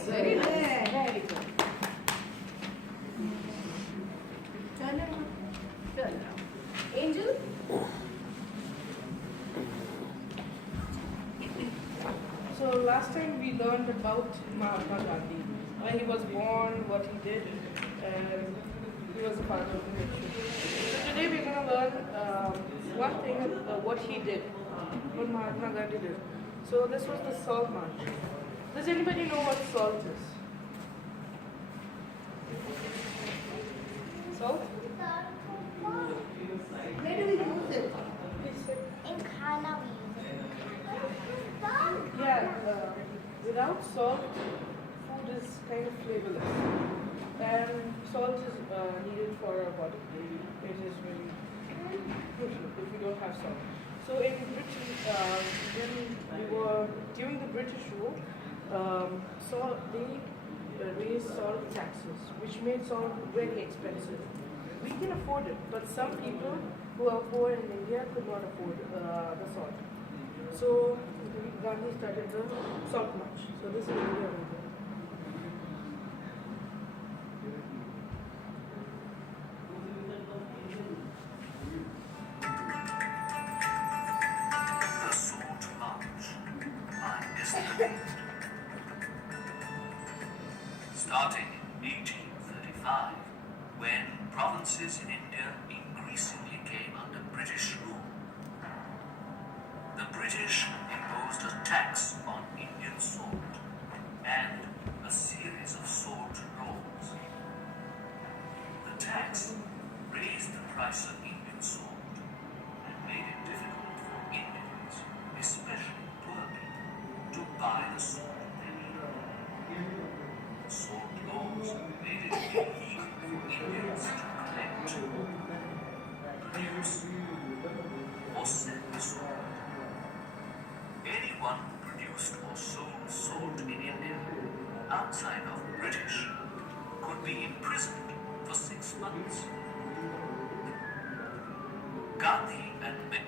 Nice. Very nice. Very good. Turn around. Turn around. Angel? So last time we learned about Mahatma Gandhi, where he was born, what he did, and he was a part of the nation. So today we're going to learn one thing, what he did, what Mahatma Gandhi did. So this was the Salt March. Does anybody know what salt is? Salt? Where do we use it? In Khana we use it. Yeah, without salt, food is kind of flavorless. And salt is needed for our body. It is really crucial if we don't have salt. So in Britain, when we were during the British rule, they raised salt taxes, which made salt very expensive. We can afford it, but some people who are poor in India could not afford the salt. So Gandhi started the salt march. So this is India over there. The Salt March by Esther. Starting in 1835, when provinces in India increasingly came under British rule, the British imposed a tax on Indian salt and a series of salt laws. The tax raised the price of Indian salt and made it difficult for Indians, especially poor people, to buy the salt they needed. The salt laws made it illegal for Indians to collect, produce, or sell the salt. Anyone who produced or sold salt in India outside of British could be imprisoned for 6 months. Gandhi admitted.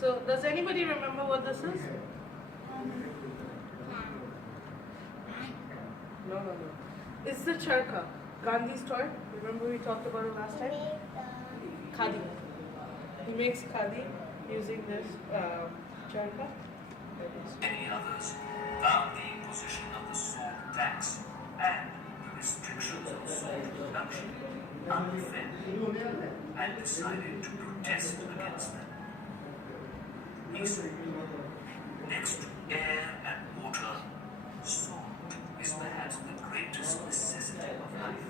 So does anybody remember what this is? No. It's the charka, Gandhi's toy. Remember we talked about it last time? Khadi. He makes khadi using this charka. Many others found the imposition of the salt tax and the restrictions on salt production unfair and decided to protest against them. He said, next to air and water, salt is perhaps the greatest necessity of life.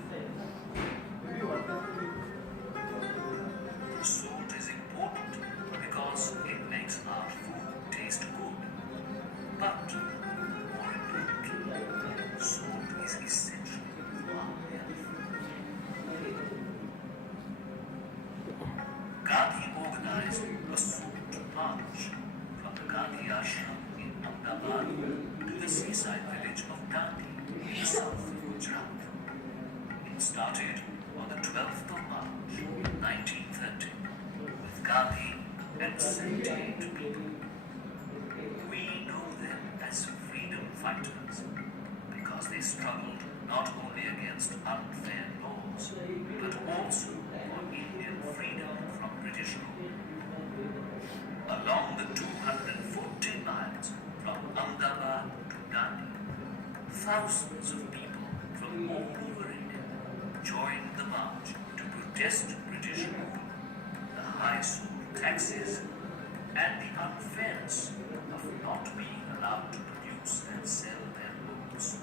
Salt is important because it makes our food taste good. But, more importantly, salt is essential for our health. Gandhi organized a salt march from the Gandhi ashram in Ahmedabad to the seaside village of Dandi, south of Gujarat. It started on the 12th of March, 1930, with Gandhi and 78 people. We know them as freedom fighters because they struggled not only against unfair laws, but also for Indian freedom from British rule. Along the 240 miles from Ahmedabad to Dandi, thousands of people from all over India joined the march to protest British rule, the high salt taxes, and the unfairness of not being allowed to produce and sell their goods.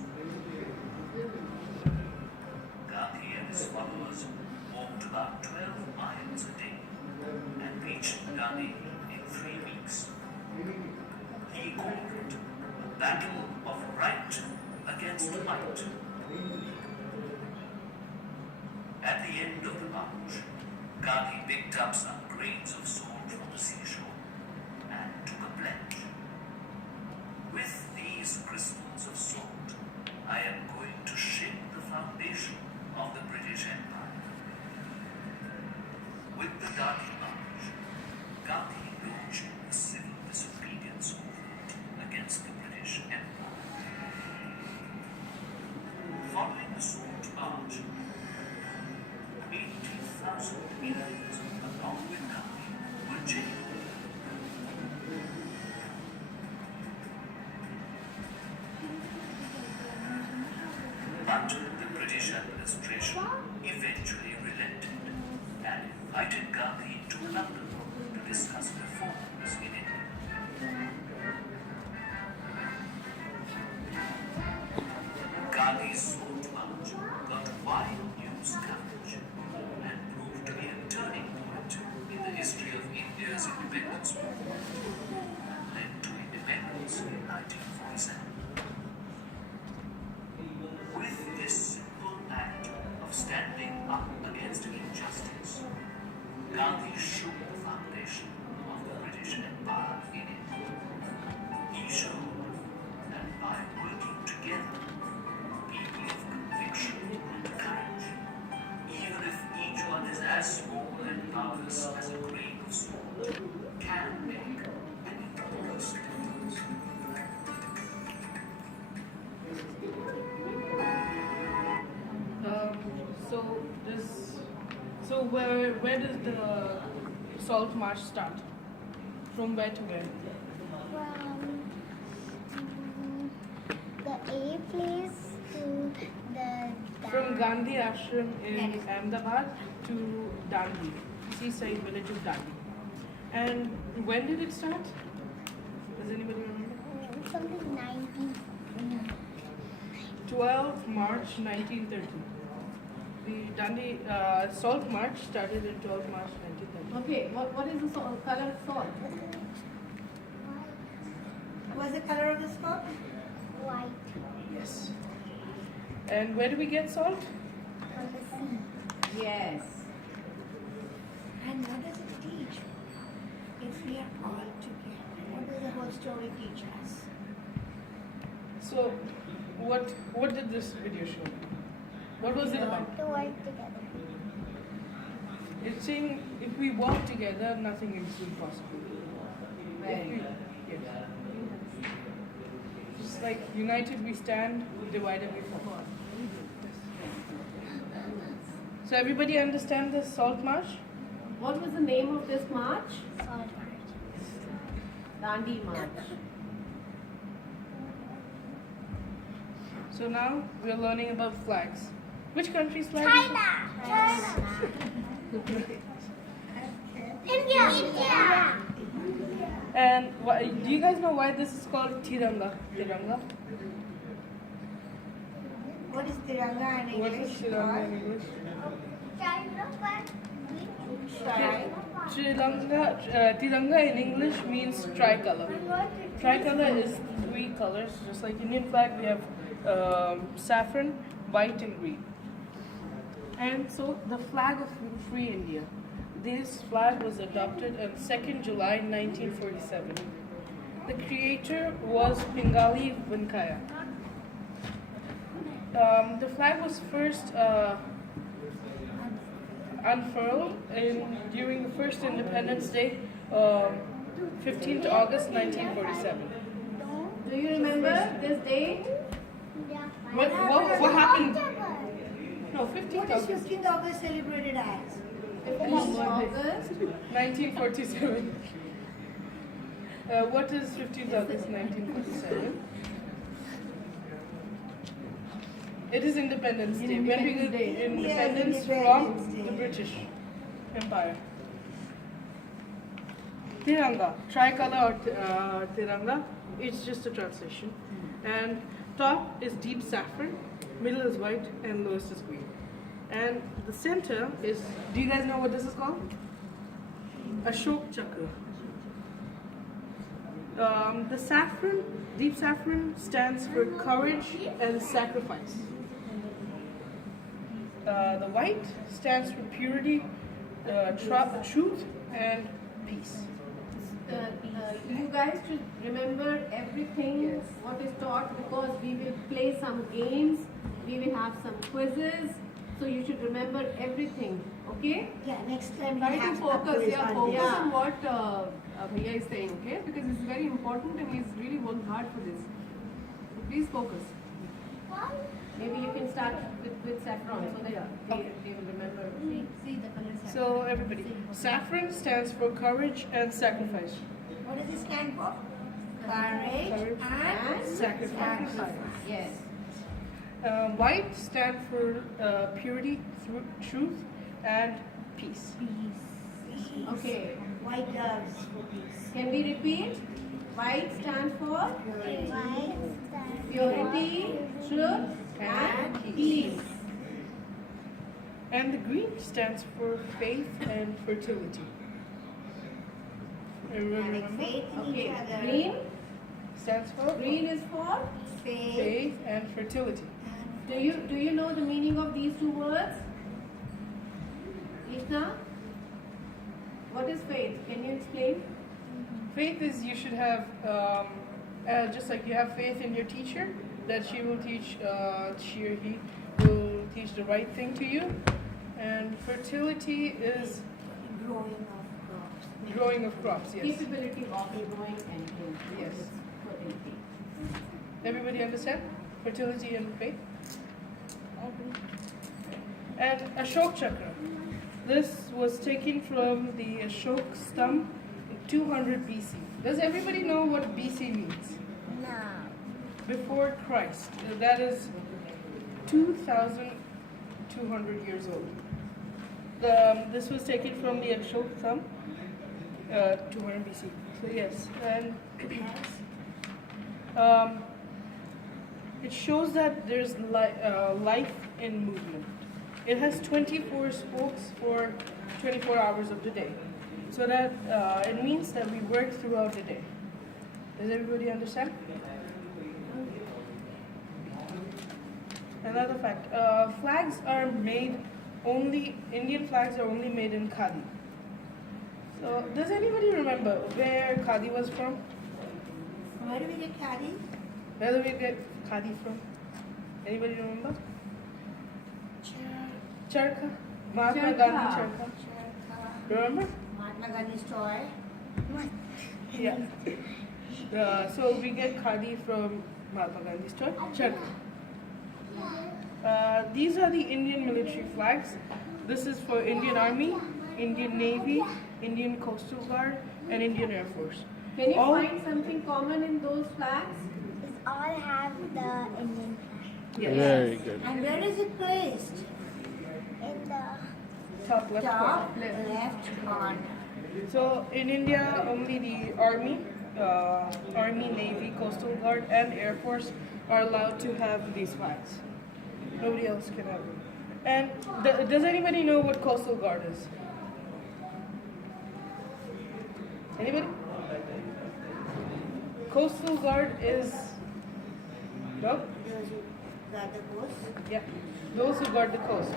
Gandhi and his followers walked about 12 miles a day and reached Dandi in 3 weeks. He called it a battle of right against might. At the end of the march, Gandhi picked up some grains of salt from the seashore and took a pledge. With these crystals of salt, I am going to shake the foundation of the British Empire. With the Dandi march, Gandhi launched a civil disobedience movement against the British Empire. But the British administration eventually relented and invited Gandhi to London to discuss reforms in India. Gandhi's Salt March got wide news coverage and proved to be a turning point in the history of India's independence movement, led to independence in 1947. With this simple act of standing up against injustice, Gandhi shook the foundation of the British Empire in India. He showed that by working together, people of conviction and courage, even if each one is as small and powerless as a grain of salt, can make an enormous difference. So where does the Salt March start? From where to where? From the A place to the From Gandhi Ashram in Ahmedabad to Dandi, seaside village of Dandi. And when did it start? Does anybody remember? something 19. 12 March 1930. The Dandi Salt March started in 12 March 1930. Okay, what is the color of salt? What's the color of the salt? White Yes. And where do we get salt? from the sea. Yes. And what does it teach? If we are all together, what does the whole story teach us? So, what did this video show? What was it about? To work together. It's saying if we work together, nothing is impossible. Right. Yes. Just like united we stand, divided we fall. So everybody understand the Salt March? What was the name of this march? Salt March. Dandi March. So now we are learning about flags. Which country's flag? India. And do you guys know why this is called Tiranga? Tiranga? What is Tiranga in What English? is Tiranga in English? Tiranga in English means tricolor. Tricolor is 3 colors, just like Indian flag. We have saffron, white, and green. And so the flag of free India. This flag was adopted on 2nd July 1947. The creator was Pingali Venkaya. The flag was first unfurled during the first Independence Day, 15th August 1947. Do you remember this date? What happened? No, 15th What is August 15th August celebrated as? 15th August. 1947. What is 15th August 1947? It is Independence Day. When we get independence Yes, from Independence Day. the British Empire. Tiranga, tricolor or Tiranga, it's just a translation. And top is deep saffron, middle is white, and lowest is green. And the center is, do you guys know what this is called? Ashok Chakra. The saffron, deep saffron, stands for courage and sacrifice. The white stands for purity, truth, and peace. You guys should remember everything what is taught, because we will play some games, we will have some quizzes, so you should remember everything, okay? Yeah, next time we Try to have focus, quiz yeah, on focus this. on what Bhaiya is saying, okay? Because it's very important and he's really worked hard for this. So please focus. Maybe you can start with saffron, so that they will remember. See the color saffron. So everybody, saffron stands for courage and sacrifice. What does it stand for? Courage and Sacrifice. Yes. White stand for purity, truth, and peace. Okay. White doves for peace. Can we repeat? White stands for White stands purity, truth, and peace. And the green stands for faith and fertility. Everyone Having remember? faith in each Okay. other. Green. Stands for Green is for. Faith. faith and fertility. Do you know the meaning of these two words? Ishna? What is faith? Can you explain? Faith is you should have, just like you have faith in your teacher, that she will teach, she or he will teach the right thing to you. And fertility is Growing of crops. growing of crops, yes. Capability of growing anything. Yes. Fertility. Everybody understand? Fertility and faith? And Ashok Chakra. This was taken from the Ashok stump in 200 BC. Does everybody know what BC means? No. Before Christ. That is 2,200 years old. This was taken from the Ashok stump, 200 BC. So yes, and it shows that there's life in movement. It has 24 spokes for 24 hours of the day. So that it means that we work throughout the day. Does everybody understand? Another fact, flags are made only, Indian flags are only made in Khadi. So does anybody remember where Khadi was from? Where do we get Khadi? Where do we get Khadi from? Anybody remember? Charkha. Mahatma Charkha. Gandhi Charkha. Remember? Mahatma Gandhi's toy. Yeah. So we get Khadi from Mahatma Gandhi's toy, Charkha. These are the Indian military flags. This is for Indian Army, Indian Navy, Indian Coastal Guard, and Indian Air Force. Can you All- find something common in those flags? These all have the Indian flag. Yes. Very good. And where is it placed? In the Top left corner. Top left corner. So in India, only the Army, Navy, Coastal Guard, and Air Force are allowed to have these flags. Nobody else can have them. And does anybody know what Coastal Guard is? Anybody? Coastal Guard is no? Those who guard the coast. Yeah, those who guard the coast.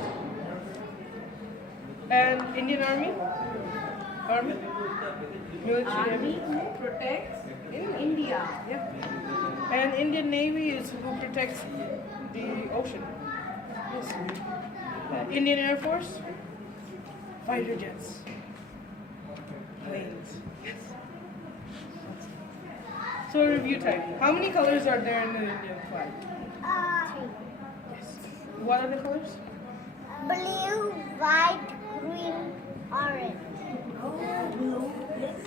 And Indian Army? Military Army who protects India. Yep. And Indian Navy is who protects the ocean. Yes. Indian Air Force, fighter jets, planes. Yes. So review time. How many colors are there in the Indian flag? Yes. What are the colors? blue, white, green, orange. Oh, blue. Yes.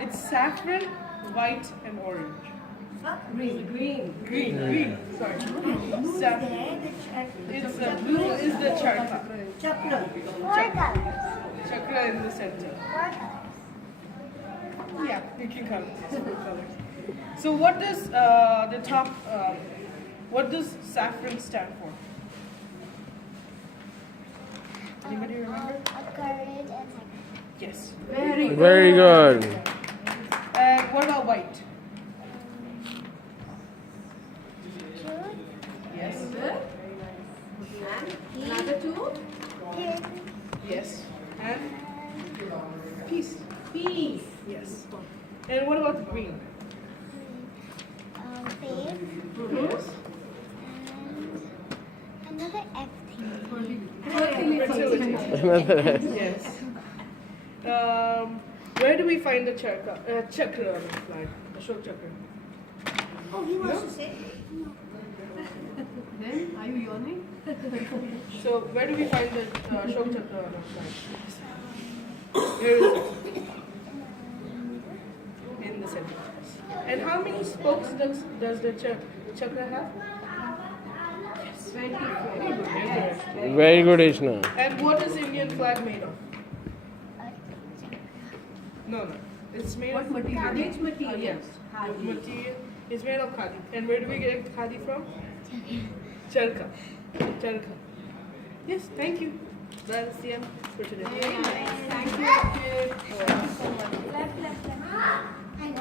It's saffron, white, and orange. Green. Green. Sorry. Blue Saffron. there. The It's blue is the charkha. Chopra. Four colors. Chakra in the center. Four colors. Yeah, you can count it. Four colors. So what does the top? What does saffron stand for? Anybody remember? A courage and Yes. Very good. Very good. And what about white? truth, Yes. Good. And another two. peace, Yes. And peace. Peace. Yes. And what about the green? faith, Yes. and another F thing. Fertility. Yes. Where do we find the chakra on the flag? Ashok chakra. Oh, he wants to say. Then, are you yawning? So where do we find the Ashok chakra on the flag? Where is it? In the center. And how many spokes does the chakra have? 24. Very good. Yes. Very good, Ishna. And what is Indian flag made of? No. It's made What of material? Which material? Yes. Khadi. The material is made of khadi. And where do we get khadi from? Charka. Charka. Yes, thank you. That is the end for today. Very nice. Thank you, Akshit. Clap, clap, clap. And